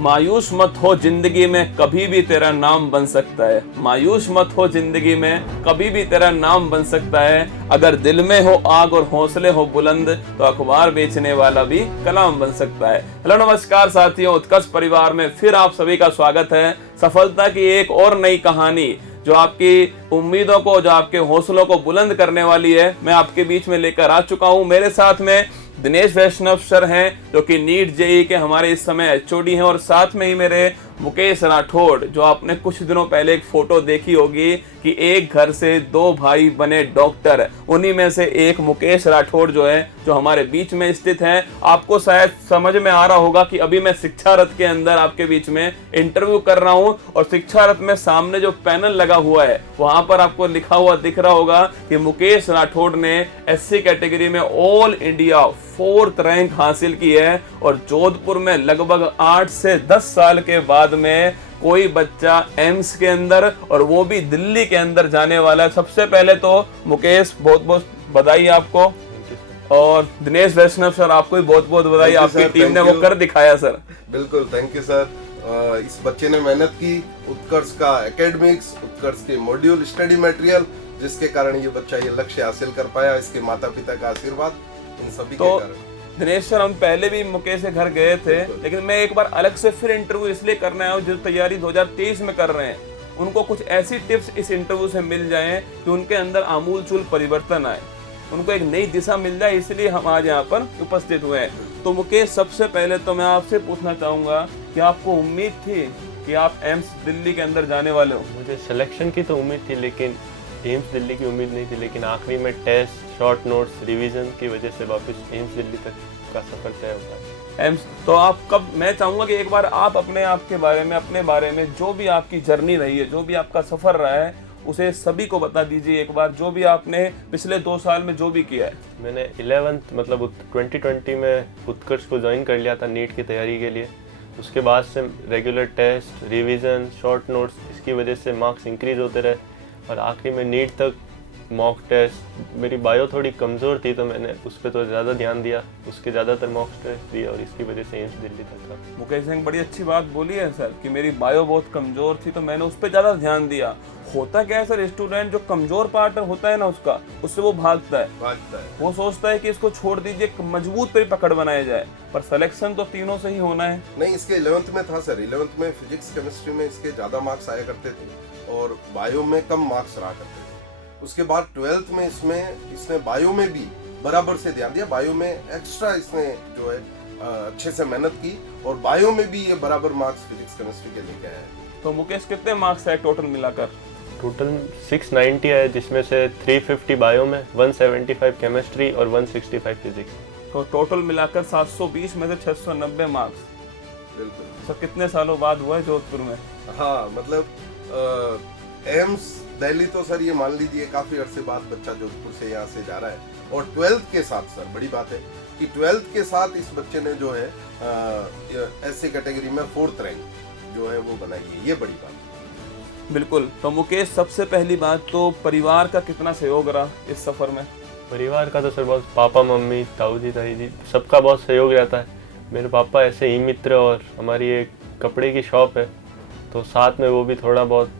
मायूस मत हो, जिंदगी में कभी भी तेरा नाम बन सकता है। मायूस मत हो, जिंदगी में कभी भी तेरा नाम बन सकता है। अगर दिल में हो आग और हौसले हो बुलंद, तो अखबार बेचने वाला भी कलाम बन सकता है। हेलो नमस्कार साथियों, उत्कर्ष परिवार में फिर आप सभी का स्वागत है। सफलता की एक और नई कहानी जो आपकी उम्मीदों को, जो आपके हौसलों को बुलंद करने वाली है, मैं आपके बीच में लेकर आ चुका हूं। मेरे साथ में दिनेश वैष्णव सर हैं, जो कि नीट जेई के हमारे इस समय एचओडी हैं, और साथ में ही मेरे मुकेश राठौड़, जो आपने कुछ दिनों पहले एक फोटो देखी होगी कि एक घर से दो भाई बने डॉक्टर। उन्हीं में से एक मुकेश राठौड़ जो है, जो हमारे बीच में स्थित हैं। आपको शायद समझ में आ रहा होगा कि अभी मैं शिक्षा रथ के अंदर आपके बीच में इंटरव्यू कर रहा हूं, और शिक्षा रथ में सामने जो पैनल लगा हुआ है वहां पर आपको लिखा हुआ दिख रहा होगा कि मुकेश राठौड़ ने एससी कैटेगरी में ऑल इंडिया 4th रैंक हासिल की है। और जोधपुर में लगभग 8 से 10 साल के बाद में कोई बच्चा एम्स के अंदर, और वो भी दिल्ली के अंदर जाने वाला है। सबसे पहले तो मुकेश, बहुत बहुत बधाई आपको, और दिनेश वैष्णव सर, आपको भी बहुत बहुत बधाई। आपकी टीम ने वो कर दिखाया सर। बिल्कुल, थैंक यू सर। इस बच्चे ने मेहनत की, उत्कर्ष का एकेडमिक्स, उत्कर्ष के मॉड्यूल, स्टडी मटेरियल, जिसके कारण ये बच्चा ये लक्ष्य हासिल कर पाया। इसके माता पिता का आशीर्वाद, इन सभी के कारण। दिनेश सर, हम पहले भी मुकेश के घर गए थे, लेकिन मैं एक बार अलग से फिर इंटरव्यू इसलिए करने आया हूँ, जो तैयारी 2023 में कर रहे हैं, उनको कुछ ऐसी टिप्स इस इंटरव्यू से मिल जाएं कि उनके अंदर आमूलचूल परिवर्तन आए, उनको एक नई दिशा मिल जाए। इसलिए हम आज यहाँ पर उपस्थित हुए हैं। तो मुकेश, सबसे पहले तो मैं आपसे पूछना चाहूंगा कि आपको उम्मीद थी कि आप एम्स दिल्ली के अंदर जाने वाले हो? मुझे सिलेक्शन की तो उम्मीद थी, लेकिन एम्स दिल्ली की उम्मीद नहीं थी। लेकिन आखिरी में टेस्ट, शॉर्ट नोट्स, रिवीजन की वजह से वापस एम्स दिल्ली तक का सफर तय हो पाया। एम्स तो आप कब, मैं चाहूंगा कि एक बार आप अपने आप के बारे में, अपने बारे में जो भी आपकी जर्नी रही है, जो भी आपका सफर रहा है, उसे सभी को बता दीजिए एक बार, जो भी आपने पिछले 2 साल में जो भी किया है। मैंने 11th मतलब 2020 में उत्कर्ष को ज्वाइन कर लिया था नीट की तैयारी के लिए। उसके बाद से regular test, revision, short notes, इसकी वजह से मार्क्स इंक्रीज होते रहे, और आखिरी में नीट तक मॉक टेस्ट। मेरी बायो थोड़ी कमज़ोर थी, तो मैंने उस पर तो ज़्यादा ध्यान दिया, उसके ज़्यादातर मॉक टेस्ट दिया, और इसकी वजह से एम्स दिल्ली तक था। मुकेश सिंह, बड़ी अच्छी बात बोली है सर कि मेरी बायो बहुत कमज़ोर थी, तो मैंने उस पर ज़्यादा ध्यान दिया। होता क्या है सर, स्टूडेंट जो कमज़ोर पार्ट होता है ना उसका, उससे वो भागता है। वो सोचता है कि इसको छोड़ दीजिए, मजबूत पे पकड़ बनाया जाए, पर सिलेक्शन तो तीनों से ही होना है। नहीं, इसके 11th में था सर। 11th में फिजिक्स, केमिस्ट्री में इसके ज्यादा मार्क्स आया करते थे, और बायो में कम मार्क्स रहा करते थे। उसके बाद 12th में इसने बायो में भी बराबर से ध्यान दिया। बायो में एक्स्ट्रा इसने जो है अच्छे से मेहनत की, और बायो में भी ये बराबर मार्क्स फिजिक्स केमिस्ट्री के लेके आया। तो मुकेश, कितने मार्क्स है टोटल मिलाकर? टोटल 690 है, जिसमें से 350 बायो में, 175 केमिस्ट्री और 165 फिजिक्स। तो टोटल मिलाकर 720 में से 690 मार्क्स। बिल्कुल सर, कितने सालों बाद हुआ है जोधपुर में? हाँ, मतलब एम्स दिल्ली तो सर ये मान लीजिए काफी अरसे बाद बच्चा जोधपुर से यहाँ से जा रहा है। और 12th के साथ सर बड़ी बात है कि 12th के साथ इस बच्चे ने जो है एससी कैटेगरी में 4th रैंक जो है वो बनाई है। ये बड़ी बात है। बिल्कुल। तो मुकेश, सबसे पहली बात तो परिवार का कितना सहयोग रहा इस सफर में? परिवार का तो सर बहुत, पापा, मम्मी, ताऊ जी, ताई जी, सबका बहुत सहयोग रहता है। मेरे पापा ऐसे ई मित्र, और हमारी एक कपड़े की शॉप है, तो साथ में वो भी थोड़ा बहुत,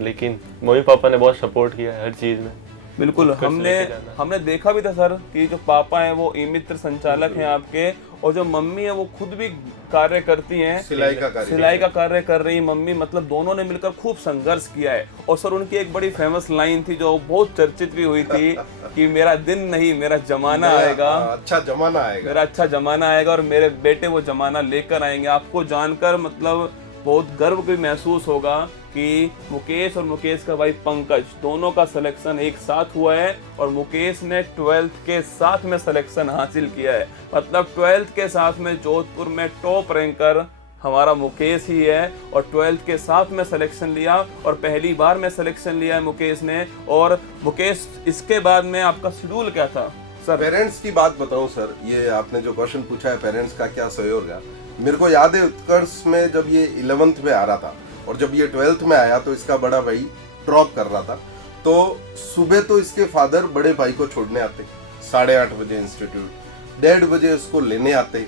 लेकिन मम्मी पापा ने बहुत सपोर्ट किया है हर चीज़ में। बिल्कुल। हमने देखा भी था सर कि जो पापा हैं वो ई मित्र संचालक हैं आपके, और जो मम्मी है वो खुद भी कार्य करती हैं, सिलाई का कार्य कर रही मम्मी। मतलब दोनों ने मिलकर खूब संघर्ष किया है। और सर, उनकी एक बड़ी फेमस लाइन थी जो बहुत चर्चित भी हुई थी कि मेरा दिन नहीं, मेरा जमाना आएगा, अच्छा जमाना आएगा, मेरा अच्छा जमाना आएगा, और मेरे बेटे वो जमाना लेकर आएंगे। आपको जानकर मतलब बहुत गर्व भी महसूस होगा कि मुकेश और मुकेश का भाई पंकज, दोनों का सिलेक्शन एक साथ हुआ है, और मुकेश ने 12th के साथ में सिलेक्शन हासिल किया है। मतलब 12th के साथ में जोधपुर में टॉप रैंकर हमारा मुकेश ही है, और 12th के साथ में सिलेक्शन लिया, और पहली बार में सिलेक्शन लिया है मुकेश ने। और मुकेश, इसके बाद में आपका शेड्यूल क्या था सर? पेरेंट्स की बात बताऊं सर, ये आपने जो क्वेश्चन पूछा है पेरेंट्स का क्या सहयोग है, मेरे को याद है उत्कर्ष में जब ये 11th में आ रहा था, और जब ये 12th में आया तो इसका बड़ा भाई ड्रॉप कर रहा था। तो सुबह तो इसके फादर बड़े भाई को छोड़ने आते 8:30 बजे इंस्टीट्यूट, 1:30 बजे उसको लेने आते।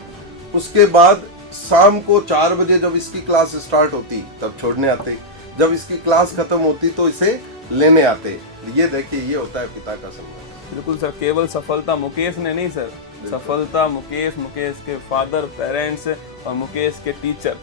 उसके बाद शाम को 4 बजे जब इसकी क्लास स्टार्ट होती तब छोड़ने आते, जब इसकी क्लास खत्म होती तो इसे लेने आते। ये देखिए, ये होता है पिता का सम्मान। बिल्कुल सर, केवल सफलता मुकेश ने नहीं सर, सफलता मुकेश, मुकेश के फादर, पेरेंट्स और मुकेश के टीचर,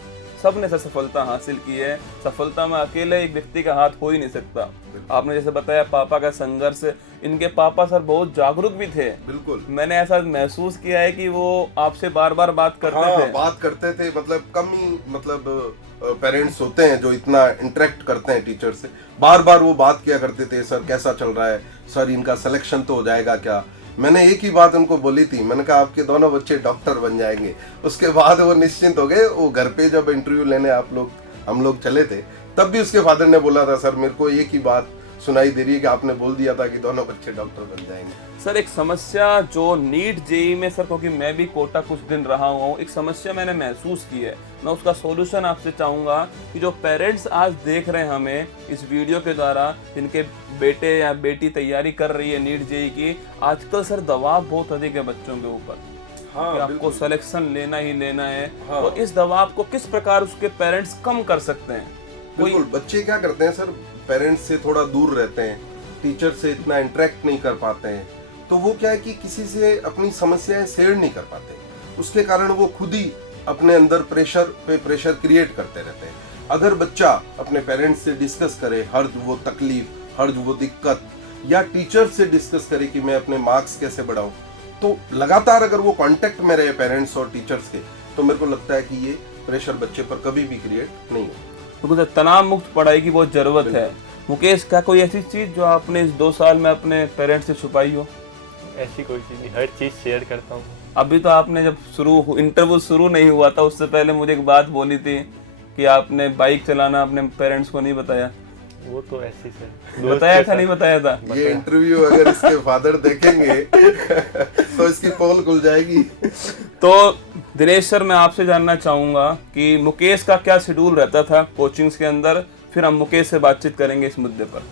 सब ने सर सफलता हासिल की है। सफलता में अकेले एक व्यक्ति का हाथ हो ही नहीं सकता। आपने जैसे बताया पापा का संघर्ष, इनके पापा सर बहुत जागरूक भी थे। बिल्कुल, मैंने ऐसा महसूस किया है कि वो आपसे बार बार बात करते थे। बात करते थे, मतलब कम ही, मतलब पेरेंट्स होते हैं जो इतना इंटरेक्ट करते हैं टीचर से। बार बार वो बात किया करते थे, सर कैसा चल रहा है, सर इनका सिलेक्शन तो हो जाएगा क्या। मैंने एक ही बात उनको बोली थी, मैंने कहा आपके दोनों बच्चे डॉक्टर बन जाएंगे। उसके बाद वो निश्चिंत हो गए। वो घर पे जब इंटरव्यू लेने हम लोग चले थे, तब भी उसके फादर ने बोला था, सर मेरे को एक ही बात सुनाई दे रही है कि आपने बोल दिया था कि दोनों बच्चे डॉक्टर बन जाएंगे। सर एक समस्या जो नीट जेई में सर, क्योंकि मैं भी कोटा कुछ दिन रहा हूँ, एक समस्या मैंने महसूस की है। मैं उसका सॉल्यूशन आपसे चाहूँगा कि जो पेरेंट्स आज देख रहे हैं हमें इस वीडियो के द्वारा, जिनके बेटे या बेटी तैयारी कर रही है नीट जेई की, आजकल सर दबाव बहुत अधिक है बच्चों के ऊपर। हाँ, कि आपको सिलेक्शन लेना ही लेना है। हाँ। तो इस दबाव को किस प्रकार उसके पेरेंट्स कम कर सकते हैं? बिल्कुल, बच्चे क्या करते हैं सर, पेरेंट्स से थोड़ा दूर रहते हैं, टीचर से इतना इंटरेक्ट नहीं कर पाते हैं, तो वो क्या है कि किसी से अपनी समस्याएं शेयर नहीं कर पाते। उसके कारण वो खुद ही अपने अंदर प्रेशर पे प्रेशर क्रिएट करते रहते हैं। अगर बच्चा अपने पेरेंट्स से डिस्कस करे हर वो तकलीफ, हर वो दिक्कत, या टीचर से डिस्कस करे कि मैं अपने मार्क्स कैसे बढ़ाऊं, तो लगातार अगर वो कांटेक्ट में रहे पेरेंट्स और टीचर्स के, तो मेरे को लगता है कि ये प्रेशर बच्चे पर कभी भी क्रिएट नहीं हो। तो तनाव मुक्त पढ़ाई की बहुत जरूरत है। मुकेश, क्या कोई ऐसी चीज जो आपने इस 2 साल में अपने पेरेंट्स से छुपाई हो? ऐसी कोई चीज़ नहीं, हर चीज़ शेयर करता हूँ। अभी तो आपने जब इंटरव्यू शुरू नहीं हुआ था, उससे पहले मुझे एक बात बोली थी कि आपने बाइक चलाना अपने पेरेंट्स को नहीं बताया। वो तो ऐसी से बताया था, नहीं बताया था? ये इंटरव्यू अगर इसके फादर देखेंगे तो इसकी पोल खुल जाएगी। तो दिनेश सर, मैं आपसे जानना चाहूंगा कि मुकेश का क्या शेड्यूल रहता था कोचिंग्स के अंदर, फिर हम मुकेश से बातचीत करेंगे इस मुद्दे पर।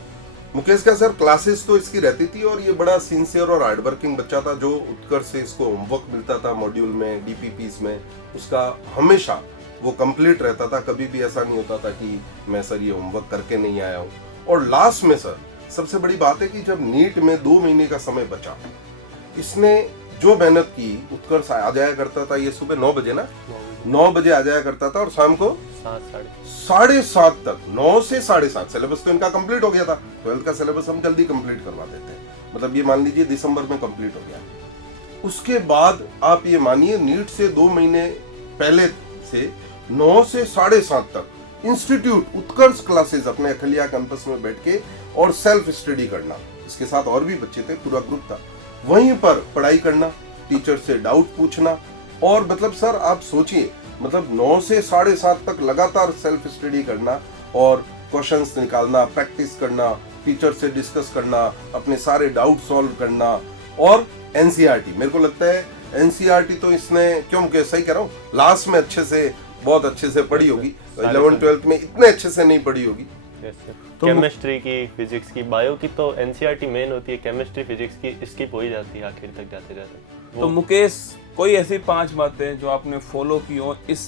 मुकेश का सर क्लासेस तो इसकी रहती थी, और ये बड़ा सिंसियर और हार्ड वर्किंग बच्चा था। जो उत्कर्ष से इसको होमवर्क मिलता था मॉड्यूल में, डीपीपीस में, उसका हमेशा वो कंप्लीट रहता था। कभी भी ऐसा नहीं होता था कि मैं सर ये होमवर्क करके नहीं आया हूँ। और लास्ट में सर सबसे बड़ी बात है कि जब नीट में 2 महीने का समय बचा, इसने जो मेहनत की, उत्कर्ष आ जाया करता था, ये सुबह 9 बजे ना 9 बजे आ जाया करता था, और शाम को 7:30 तक, 9 से 7:30 सिलेबस तो इनका कंप्लीट हो गया था। 12th का सिलेबस हम जल्दी कंप्लीट करवा देते हैं, मतलब ये मान लीजिए दिसंबर में कंप्लीट हो गया। उसके बाद आप ये मानिए नीट से 2 महीने पहले से 9 से 7:30 तक इंस्टीट्यूट उत्कर्ष क्लासेस अपने अखिलिया कैंपस में बैठ के और सेल्फ स्टडी करना। इसके साथ और भी बच्चे थे, पूरा ग्रुप था, वहीं पर पढ़ाई करना, टीचर से डाउट पूछना। और मतलब सर आप सोचिए, मतलब 9 से 7:30 तक लगातार सेल्फ स्टडी करना और क्वेश्चंस निकालना, प्रैक्टिस करना, टीचर से डिस्कस करना, अपने सारे डाउट सॉल्व करना। और एनसीईआरटी, मेरे को लगता है एनसीईआरटी तो इसने, क्यों मुकेश सही कह रहा हूँ, लास्ट में अच्छे से, बहुत अच्छे से पढ़ी होगी, 11th 12th में इतने अच्छे से नहीं पढ़ी होगी। तो केमिस्ट्री की, फिजिक्स की, बायो की तो एनसीईआरटी मेन होती है, केमिस्ट्री फिजिक्स की स्किप हो ही जाती है आखिर तक जाते जाते। तो मुकेश, कोई ऐसी 5 बातें जो आपने फॉलो की हो इस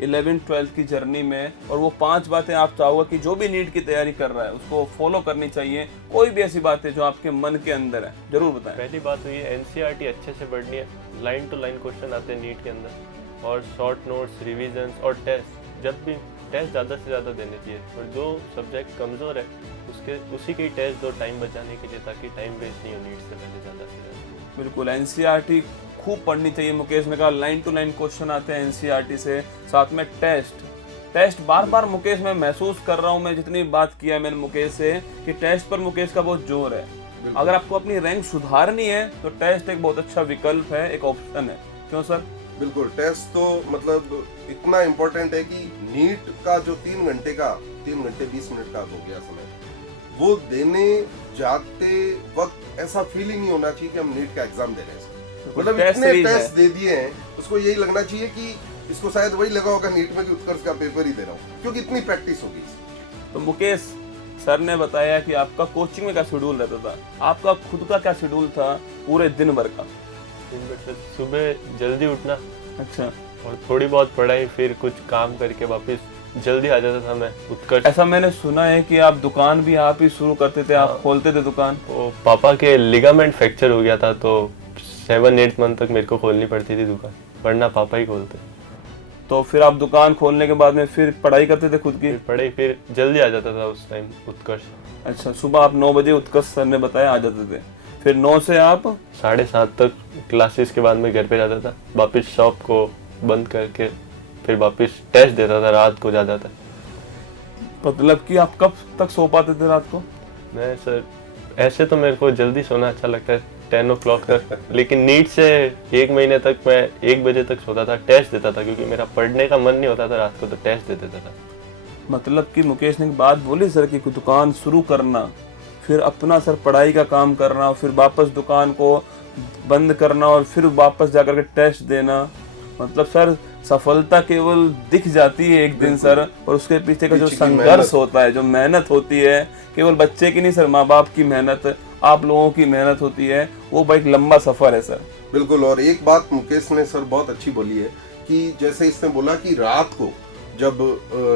11th 12th की जर्नी में, और वो 5 बातें आप चाहोगे कि जो भी नीट की तैयारी कर रहा है उसको फॉलो करनी चाहिए, कोई भी ऐसी बातें जो आपके मन के अंदर है, जरूर बताएं। पहली बात तो ये एनसीईआरटी अच्छे से पढ़नी है, लाइन टू लाइन क्वेश्चन आते हैं नीट के अंदर, और शॉर्ट नोट्स, रिविजन्स और टेस्ट, जब भी टेस्ट ज़्यादा से ज़्यादा देने चाहिए। और जो सब्जेक्ट कमज़ोर है उसी के टेस्ट दो टाइम बचाने के लिए, ताकि टाइम वेस्ट नहीं हो नीट से पहले ज़्यादा से ज़्यादा। बिल्कुल, एनसीईआरटी खूब पढ़नी चाहिए। मुकेश ने कहा लाइन टू लाइन क्वेश्चन आते हैं एनसीईआरटी से, साथ में टेस्ट बार बार मुकेश मैं महसूस कर रहा हूँ, मैं जितनी बात किया मैंने मुकेश से, कि टेस्ट पर मुकेश का बहुत जोर है। अगर आपको अपनी रैंक सुधारनी है तो टेस्ट एक बहुत अच्छा विकल्प है, एक ऑप्शन है। क्यों सर? बिल्कुल, टेस्ट तो मतलब इतना इम्पोर्टेंट है कि नीट का जो 3 घंटे 20 मिनट का हो गया समय, वो देने जाते वक्त ऐसा फीलिंग नहीं होना चाहिए कि हम नीट का एग्जाम दे रहे हैं। मतलब इतने टेस्ट दे दिए हैं, उसको यही लगना चाहिए कि इसको शायद वही लगा होगा नीट में कि उत्कर्ष का पेपर ही दे रहा हूँ, क्योंकि इतनी प्रैक्टिस होगी। तो मुकेश सर ने बताया कि आपका कोचिंग में क्या शेड्यूल रहता था, आपका खुद का क्या शेड्यूल था पूरे दिन भर का? सुबह जल्दी उठना, अच्छा, और थोड़ी बहुत पढ़ाई, फिर कुछ काम करके वापस जल्दी आ जाता था मैं उत्कर्ष। ऐसा मैंने सुना है कि आप दुकान भी आप ही शुरू करते थे, आप खोलते थे दुकान। तो पापा के लिगामेंट फ्रैक्चर हो गया था, तो 7-8 मंथ तक मेरे को खोलनी पड़ती थी दुकान, वरना पापा ही खोलते। तो फिर आप दुकान खोलने के बाद में फिर पढ़ाई करते थे खुद की? फिर पढ़ाई फिर जल्दी आ जाता था उस टाइम उत्कर्ष। अच्छा, सुबह आप 9 बजे उत्कर्ष सर ने बताया आ जाते थे, फिर 9 से आप 7:30 तक क्लासेस के बाद में घर पे जाता था, वापस शॉप को बंद करके फिर वापस टेस्ट देता था, रात को जाता था। मतलब कि आप कब तक सो पाते थे रात को? मैं सर ऐसे तो मेरे को जल्दी सोना अच्छा लगता है 10 o'clock तक, लेकिन नीट से 1 महीने तक मैं 1 बजे तक सोता था, टेस्ट देता था, क्योंकि मेरा पढ़ने का मन नहीं होता था रात को, तो टेस्ट दे देता था। मतलब कि मुकेश ने एक बात बोली सर कि दुकान शुरू करना, फिर अपना सर पढ़ाई का काम करना, फिर वापस दुकान को बंद करना और फिर वापस जाकर के टेस्ट देना। मतलब सर सफलता केवल दिख जाती है एक दिन सर, और उसके पीछे का जो संघर्ष होता है, जो मेहनत होती है, केवल बच्चे की नहीं सर, माँ बाप की मेहनत, आप लोगों की मेहनत होती है, वो एक लंबा सफर है सर। बिल्कुल। और एक बात मुकेश ने सर बहुत अच्छी बोली है कि जैसे इसने बोला कि रात को जब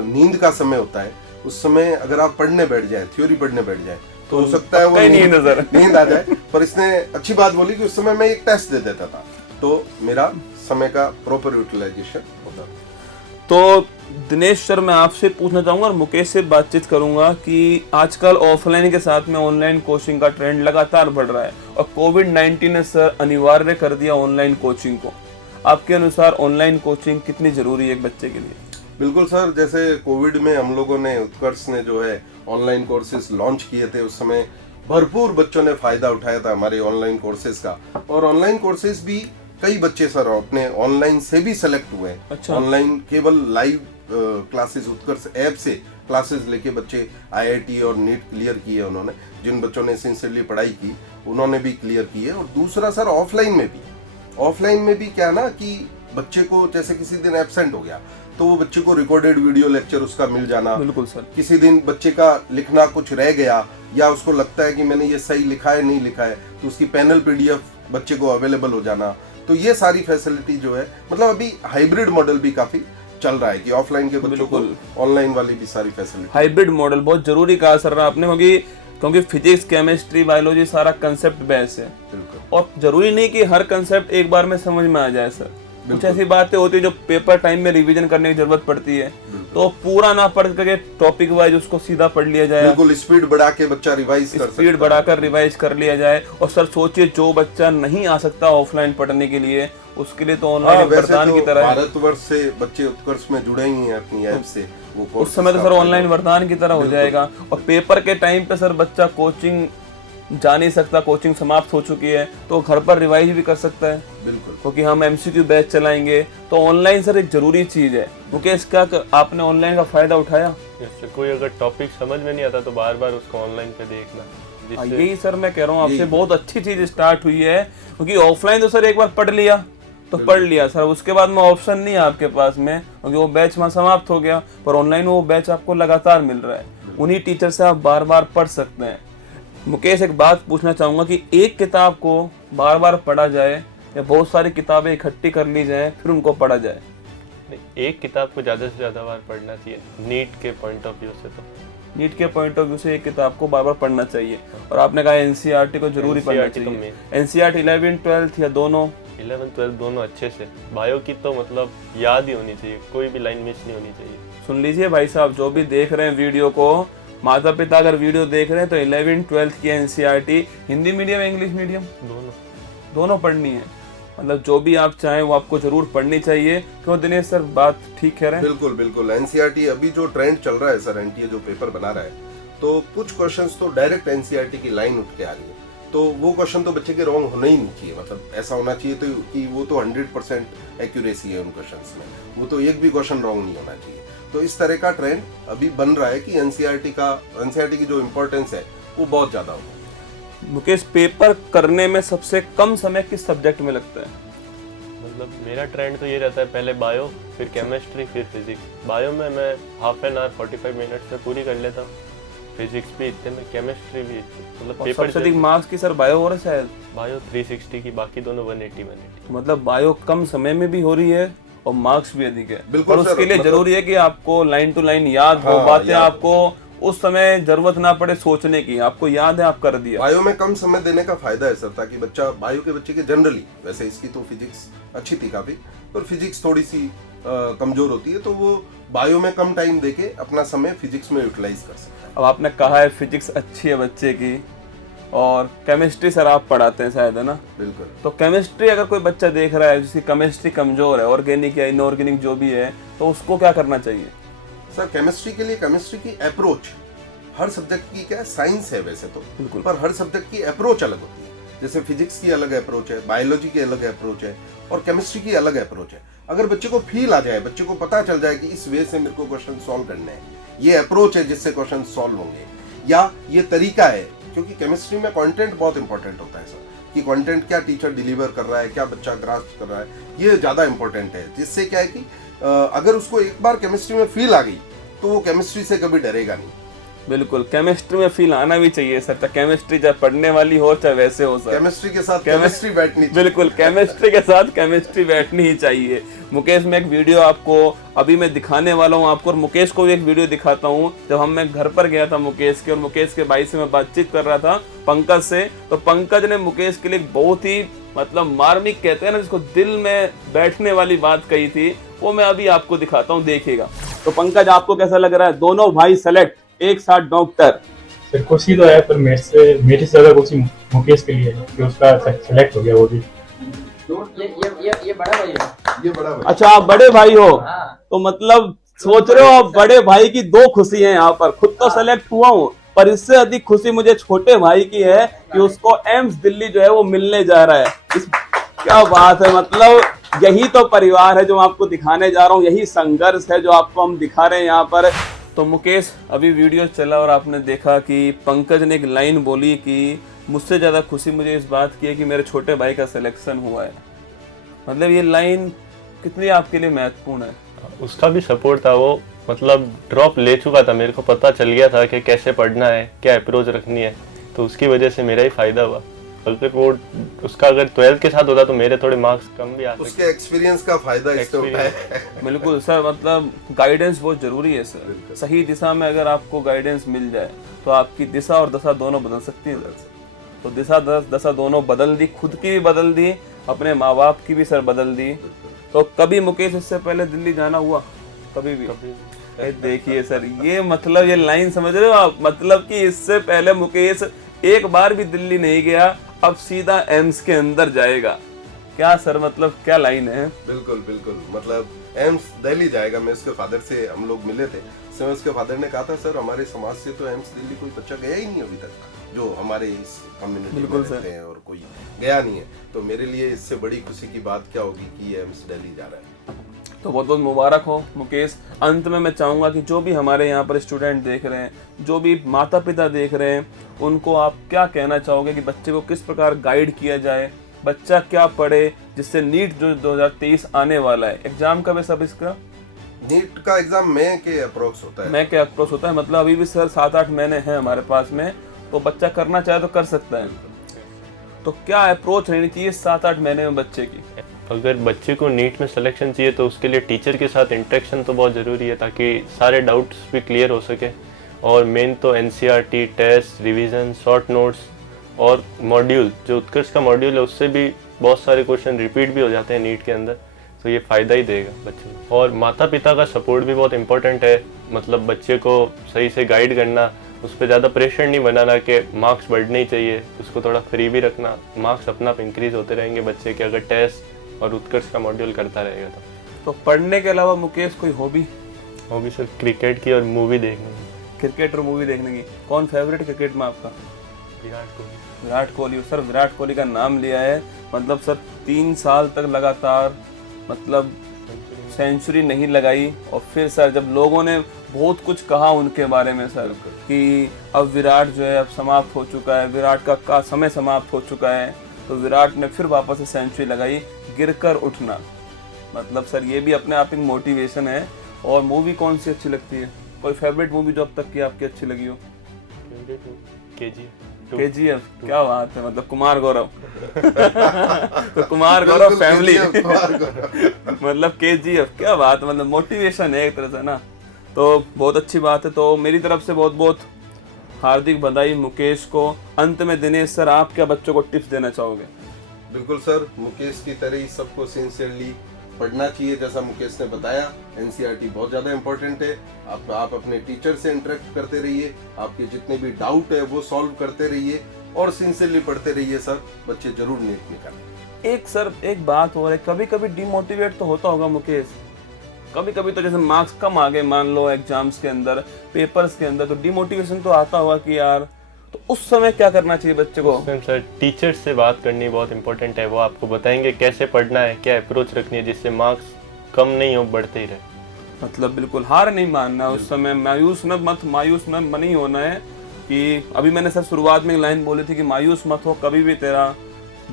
नींद का समय होता है, उस समय अगर आप पढ़ने बैठ जाए, थ्योरी पढ़ने बैठ जाए, तो हो सकता है वो नींद आ जाए। पर इसने अच्छी बात बोली कि उस समय मैं एक टेस्ट दे देता था, तो मेरा समय का प्रॉपर यूटिलाइजेशन होता। तो दिनेश सर, मैं आपसे पूछना चाहूंगा और मुकेश से बातचीत करूंगा कि आजकल ऑफलाइन के साथ में ऑनलाइन कोचिंग का ट्रेंड लगातार बढ़ रहा है, और कोविड-19 ने सर अनिवार्य कर दिया ऑनलाइन कोचिंग को। आपके अनुसार ऑनलाइन कोचिंग कितनी जरूरी है एक बच्चे के लिए? बिल्कुल सर, जैसे कोविड में हम लोगों ने, उत्कर्ष ने जो है ऑनलाइन कोर्सेज लॉन्च किए थे, उस समय भरपूर बच्चों ने फायदा उठाया था हमारे ऑनलाइन कोर्सेज का। और ऑनलाइन कोर्सेज भी कई बच्चे सर अपने ऑनलाइन से भी सेलेक्ट हुए हैं। अच्छा। ऑनलाइन केवल लाइव क्लासेस उत्कर्ष ऐप से क्लासेस लेके बच्चे IIT और नीट क्लियर किए उन्होंने। जिन बच्चों ने सिंसियरली पढ़ाई की उन्होंने भी क्लियर की है। और दूसरा सर ऑफलाइन में भी क्या ना कि बच्चे को जैसे किसी दिन एब्सेंट हो गया तो वो बच्चे को रिकॉर्डेड वीडियो लेक्चर उसका मिल जाना। बिल्कुल सर। किसी दिन बच्चे का लिखना कुछ रह गया या उसको लगता है कि मैंने ये सही लिखा है नहीं लिखा है, तो उसकी पैनल PDF बच्चे को अवेलेबल हो जाना। तो ये सारी फैसिलिटी जो है, मतलब अभी हाइब्रिड मॉडल भी काफी चल रहा है कि ऑफलाइन के बच्चों को ऑनलाइन वाली भी सारी फैसिलिटी। हाइब्रिड मॉडल बहुत जरूरी कहा सर आपने, क्योंकि फिजिक्स, केमिस्ट्री, बायोलॉजी सारा कंसेप्ट बेस है, और जरूरी नहीं कि हर कंसेप्ट एक बार में समझ में आ जाए सर। कुछ ऐसी बातें होती है जो पेपर टाइम में रिवीजन करने की जरूरत पड़ती है, तो पूरा ना पढ़ करके टॉपिक वाइज उसको सीधा पढ़ लिया जाए। बिल्कुल, स्पीड बढ़ा के बच्चा रिवाइज कर सकता है, स्पीड बढ़ाकर रिवाइज कर लिया जाए। और सर सोचिए, जो बच्चा नहीं आ सकता ऑफलाइन पढ़ने के लिए, उसके लिए तो ऑनलाइन वरदान की तरह है। भारतवर्ष से बच्चे उत्कर्ष में जुड़े ही हैं अपनी ऐप से, वो उस समय तो सर ऑनलाइन वरदान की तरह हो जाएगा। और पेपर के टाइम पे सर बच्चा कोचिंग जा नहीं सकता, कोचिंग समाप्त हो चुकी है, तो घर पर रिवाइज भी कर सकता है। बिल्कुल, क्योंकि हम MCQ बैच चलाएंगे, तो ऑनलाइन सर एक जरूरी चीज है। मुकेश, क्या आपने ऑनलाइन का फायदा उठाया? कोई अगर टॉपिक समझ में नहीं आता तो बार बार उसको ऑनलाइन पे देखना। यही सर मैं कह रहा हूँ आपसे, बहुत अच्छी चीज स्टार्ट हुई है। क्योंकि ऑफलाइन तो सर एक बार पढ़ लिया तो पढ़ लिया सर, उसके बाद में ऑप्शन नहीं है आपके पास में, क्योंकि वो बैच वहाँ समाप्त हो गया। पर ऑनलाइन वो बैच आपको लगातार मिल रहा है, उन्हीं टीचर से आप बार बार पढ़ सकते हैं। मुकेश, एक बात पूछना चाहूंगा कि एक किताब को बार बार पढ़ा जाए या बहुत सारी किताबें इकट्ठी कर ली जाए फिर उनको पढ़ा जाए? एक किताब को ज्यादा से ज्यादा बार पढ़ना चाहिए नीट के पॉइंट ऑफ व्यू से। तो नीट के पॉइंट ऑफ व्यू से एक किताब को बार बार पढ़ना चाहिए। और आपने कहा NCERT को जरूरी पढ़ना चाहिए। NCERT 11th-12th या दोनों? 11th-12th दोनों अच्छे से। बायो की तो मतलब याद ही होनी चाहिए, कोई भी लाइन मिस नहीं होनी चाहिए। सुन लीजिए भाई साहब, जो भी देख रहे हैं वीडियो को, माता पिता अगर वीडियो देख रहे हैं तो 11th-12th की NCERT Hindi medium, English medium, दोनों पढ़नी है। मतलब जो भी आप चाहें वो आपको जरूर पढ़नी चाहिए। क्यों दिनेश सर, बात ठीक कह रहे हैं? बिल्कुल बिल्कुल। NCERT अभी जो ट्रेंड चल रहा है सर, NTA जो पेपर बना रहा है, तो कुछ क्वेश्चंस तो डायरेक्ट NCERT की लाइन उठ के आ रही है, तो वो क्वेश्चन तो बच्चे के रॉन्ग होना ही नहीं चाहिए। मतलब ऐसा होना चाहिए तो कि वो तो 100% एक्यूरेसी है उन क्वेश्चंस में, वो तो एक भी क्वेश्चन रॉन्ग नहीं होना चाहिए। तो इस तरह का ट्रेंड अभी बन रहा है कि NCERT की जो इम्पोर्टेंस है वो बहुत ज्यादा होगा। मुकेश, पेपर करने में सबसे कम समय किस सब्जेक्ट में लगता है? मतलब मेरा ट्रेंड तो ये रहता है, पहले बायो, फिर केमिस्ट्री, फिर फिजिक्स। बायो में मैं हाफ एन आवर 45 मिनट्स में पूरी कर लेता हूँ, फिजिक्स भी इतने में, केमिस्ट्री भी इतने। मतलब पेपर सबसे अधिक मार्क्स की सर बायो हो रहा है शायद? बायो 360 की, बाकी दोनों 180। मतलब बायो कम समय में भी हो रही है और मार्क्स भी अधिक है। बिल्कुल और सर, उसके लिए मतलब- जरूरी है कि आपको लाइन टू लाइन याद हो, हाँ, बातें याद आपको उस समय जरूरत ना पड़े सोचने की, आपको याद है आप कर दिया। बायो में कम समय देने का फायदा है सर, ताकि बच्चा बायो के बच्चे के जनरली, वैसे इसकी तो फिजिक्स अच्छी थी काफी, पर फिजिक्स थोड़ी सी कमजोर होती है, तो वो बायो में कम टाइम देके अपना समय फिजिक्स में यूटिलाइज कर सकता है। अब आपने कहा है फिजिक्स अच्छी है बच्चे की, और केमिस्ट्री सर आप पढ़ाते हैं शायद, है ना? बिल्कुल। तो केमिस्ट्री अगर कोई बच्चा देख रहा है जिसकी केमिस्ट्री कमजोर है, ऑर्गेनिक या इनऑर्गेनिक जो भी है, तो उसको क्या करना चाहिए? सर केमिस्ट्री के लिए केमिस्ट्री की अप्रोच, हर सब्जेक्ट की क्या है, साइंस है वैसे तो, बिल्कुल। पर हर सब्जेक्ट की अप्रोच अलग होती है। जैसे फिजिक्स की अलग अप्रोच है, बायोलॉजी की अलग अप्रोच है, और केमिस्ट्री की अलग अप्रोच है। अगर बच्चे को फील आ जाए, बच्चे को पता चल जाए कि इस वे से मेरे को क्वेश्चन सॉल्व करने हैं, ये अप्रोच है जिससे क्वेश्चन सॉल्व होंगे, या ये तरीका है, क्योंकि केमिस्ट्री में कंटेंट बहुत इंपॉर्टेंट होता है सर, कि कंटेंट क्या टीचर डिलीवर कर रहा है, क्या बच्चा ग्रास्प कर रहा है, ये ज्यादा इंपॉर्टेंट है। जिससे क्या है कि अगर उसको एक बार केमिस्ट्री में फील आ गई तो वो केमिस्ट्री से कभी डरेगा नहीं। बिल्कुल, केमिस्ट्री में फील आना भी चाहिए सर, चाहे केमिस्ट्री चाहे पढ़ने वाली हो चाहे वैसे हो सर। केमिस्ट्री के साथ केमिस्ट्री बैठनी चाहिए। बिल्कुल, केमिस्ट्री के साथ केमिस्ट्री बैठनी ही चाहिए। मुकेश, मैं एक वीडियो आपको अभी मैं दिखाने वाला हूँ आपको, और मुकेश को भी एक वीडियो दिखाता हूँ। जब मैं घर पर गया था मुकेश के, और मुकेश के भाई से मैं बातचीत कर रहा था, पंकज से, तो पंकज ने मुकेश के लिए बहुत ही मतलब मार्मिक कहते हैं ना, जिसको दिल में बैठने वाली बात कही थी, वो मैं अभी आपको दिखाता हूँ, देखिएगा। तो पंकज, आपको कैसा लग रहा है? दोनों भाई सेलेक्ट, एक साथ डॉक्टर। सर खुशी तो है, पर मेरे से ज्यादा खुशी मुकेश के लिए है कि उसका सेलेक्ट हो गया वो भी। ये बड़ा भाई है। ये बड़ा भाई। अच्छा, आप बड़े भाई हो? हाँ। तो मतलब सोच रहे हो आप, बड़े भाई की दो खुशी है यहाँ पर। खुद तो सेलेक्ट हुआ हूँ, पर इससे अधिक खुशी मुझे छोटे भाई की है कि उसको एम्स दिल्ली जो है वो मिलने जा रहा है। क्या बात है, मतलब यही तो परिवार है जो मैं आपको दिखाने जा रहा हूँ, यही संघर्ष है जो आपको हम दिखा रहे हैं यहाँ पर। तो मुकेश, अभी वीडियो चला और आपने देखा कि पंकज ने एक लाइन बोली कि मुझसे ज़्यादा खुशी मुझे इस बात की है कि मेरे छोटे भाई का सिलेक्शन हुआ है। मतलब ये लाइन कितनी आपके लिए महत्वपूर्ण है? उसका भी सपोर्ट था, वो मतलब ड्रॉप ले चुका था, मेरे को पता चल गया था कि कैसे पढ़ना है, क्या अप्रोच रखनी है, तो उसकी वजह से मेरा ही फायदा हुआ। अगर वो उसका अगर 12th के साथ होता तो मेरे थोड़े मार्क्स कम भी आ सकते। उसके एक्सपीरियंस का फायदा इससे होता है। बिल्कुल सर, मतलब गाइडेंस बहुत जरूरी है सर। सही दिशा में अगर आपको गाइडेंस मिल जाए तो आपकी दिशा और दशा दोनों बदल सकती है। तो दिशा दशा दोनों बदल दी, खुद की भी बदल दी, अपने माँ बाप की भी सर बदल दी। तो कभी मुकेश इससे पहले दिल्ली जाना हुआ? कभी भी? देखिए सर, ये मतलब ये लाइन समझ रहे हो आप, मतलब कि इससे पहले मुकेश एक बार भी दिल्ली नहीं गया, अब सीधा एम्स के अंदर जाएगा। क्या सर, मतलब क्या लाइन है? बिल्कुल बिल्कुल, मतलब एम्स दिल्ली जाएगा। मैं उसके फादर से हम लोग मिले थे, समय उसके फादर ने कहा था, सर हमारे समाज से तो एम्स दिल्ली कोई बच्चा गया ही नहीं अभी तक, जो हमारे इस कम्युनिटी में रहते हैं, और कोई गया नहीं है। तो मेरे लिए इससे बड़ी खुशी की बात क्या होगी कि ये एम्स दिल्ली जा रहा है। तो बहुत बहुत मुबारक हो मुकेश। अंत में मैं चाहूँगा कि जो भी हमारे यहाँ पर स्टूडेंट देख रहे हैं, जो भी माता पिता देख रहे हैं, उनको आप क्या कहना चाहोगे कि बच्चे को किस प्रकार गाइड किया जाए, बच्चा क्या पढ़े, जिससे नीट जो 2023 आने वाला है, एग्जाम कब है सब इसका? नीट का एग्जाम मई के अप्रोक्स होता है। मई के अप्रोच होता है, मतलब अभी भी सर 7-8 महीने हैं हमारे पास में, तो बच्चा करना चाहे तो कर सकता है। तो क्या अप्रोच रहनी चाहिए 7-8 महीने में बच्चे की? अगर बच्चे को नीट में सिलेक्शन चाहिए तो उसके लिए टीचर के साथ इंटरेक्शन तो बहुत ज़रूरी है, ताकि सारे डाउट्स भी क्लियर हो सके। और मेन तो NCERT, test, revision, short notes और मॉड्यूल, जो उत्कर्ष का मॉड्यूल है उससे भी बहुत सारे क्वेश्चन रिपीट भी हो जाते हैं नीट के अंदर, तो ये फ़ायदा ही देगा बच्चे को। और माता पिता का सपोर्ट भी बहुत इंपॉर्टेंट है, मतलब बच्चे को सही से गाइड करना, उस पर ज़्यादा प्रेशर नहीं बनाना कि मार्क्स बढ़ने ही चाहिए, उसको थोड़ा फ्री भी रखना। मार्क्स अपना आप इंक्रीज होते रहेंगे बच्चे के, अगर टेस्ट और उत्कर्ष का मॉड्यूल करता रहेगा तो पढ़ने के अलावा मुकेश कोई हॉबी? हॉबी सर क्रिकेट की और मूवी देखने की। क्रिकेट और मूवी देखने की। कौन फेवरेट क्रिकेट में आपका? विराट कोहली। विराट कोहली। सर विराट कोहली का नाम लिया है, मतलब सर 3 साल तक लगातार मतलब सेंचुरी नहीं लगाई, और फिर सर जब लोगों ने बहुत कुछ कहा उनके बारे में सर कि अब विराट जो है अब समाप्त हो चुका है, विराट का समय समाप्त हो चुका है, तो विराट ने फिर वापस से सेंचुरी लगाई, गिरकर उठना। मतलब सर ये भी अपने आप एक मोटिवेशन है। और मूवी कौन सी अच्छी लगती है? कोई फेवरेट मूवी जो अब तक की आपकी अच्छी लगी हो? केजीएफ। KGF, क्या बात है, मतलब कुमार गौरव। तो कुमार गौरव फैमिली मतलब KGF, क्या बात है, मतलब मोटिवेशन है एक तरह से ना। तो बहुत अच्छी बात है। तो मेरी तरफ से बहुत बहुत हार्दिक बधाई मुकेश को। अंत में दिनेश सर, आप क्या बच्चों को टिप्स देना चाहोगे? बिल्कुल सर, मुकेश की तरह ही सबको सिंसियरली पढ़ना चाहिए। जैसा मुकेश ने बताया, एनसीईआरटी बहुत ज़्यादा इंपॉर्टेंट है। आप अपने टीचर से इंटरेक्ट करते रहिए, आपके जितने भी डाउट है वो सॉल्व करते रहिए और सिंसियरली पढ़ते रहिए सर, बच्चे जरूर नीट निकालें। एक बात हो रही है, कभी कभी डिमोटिवेट तो होता होगा मुकेश, कभी कभी तो जैसे मार्क्स कम आ गए मान लो एग्जाम्स के अंदर, पेपर्स के अंदर, तो डिमोटिवेशन तो आता होगा कि यार, तो उस समय क्या करना चाहिए बच्चे को? सर टीचर से बात करनी बहुत इंपॉर्टेंट है। वो आपको बताएंगे कैसे पढ़ना है, क्या अप्रोच रखनी है जिससे मार्क्स कम नहीं हो, बढ़ते ही रहे। मतलब बिल्कुल हार नहीं मानना उस समय, मायूस नहीं होना है। कि अभी मैंने सर शुरुआत में एक लाइन बोली थी कि मायूस मत हो, कभी भी तेरा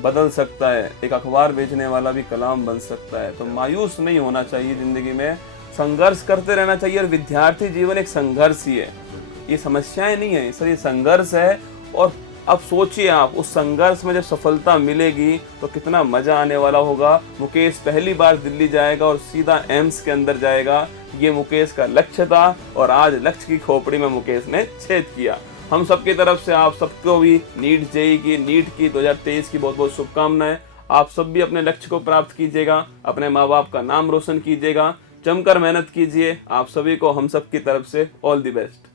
बदल सकता है, एक अखबार बेचने वाला भी कलाम बन सकता है। तो मायूस नहीं होना चाहिए, जिंदगी में संघर्ष करते रहना चाहिए। और विद्यार्थी जीवन एक संघर्ष ही है, ये समस्याएं नहीं है सर, ये संघर्ष है। और अब सोचिए आप, उस संघर्ष में जब सफलता मिलेगी तो कितना मजा आने वाला होगा। मुकेश पहली बार दिल्ली जाएगा और सीधा एम्स के अंदर जाएगा, ये मुकेश का लक्ष्य था और आज लक्ष्य की खोपड़ी में मुकेश ने छेद किया। हम सबकी तरफ से आप सबको भी नीट की 2023 की बहुत बहुत शुभकामनाएं। आप सब भी अपने लक्ष्य को प्राप्त कीजिएगा, अपने माँ बाप का नाम रोशन कीजिएगा, जमकर मेहनत कीजिए। आप सभी को हम सब की तरफ से ऑल द बेस्ट।